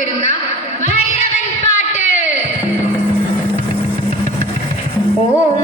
വരുന്ന ഭൈരവൻ പാട്ട് ഓം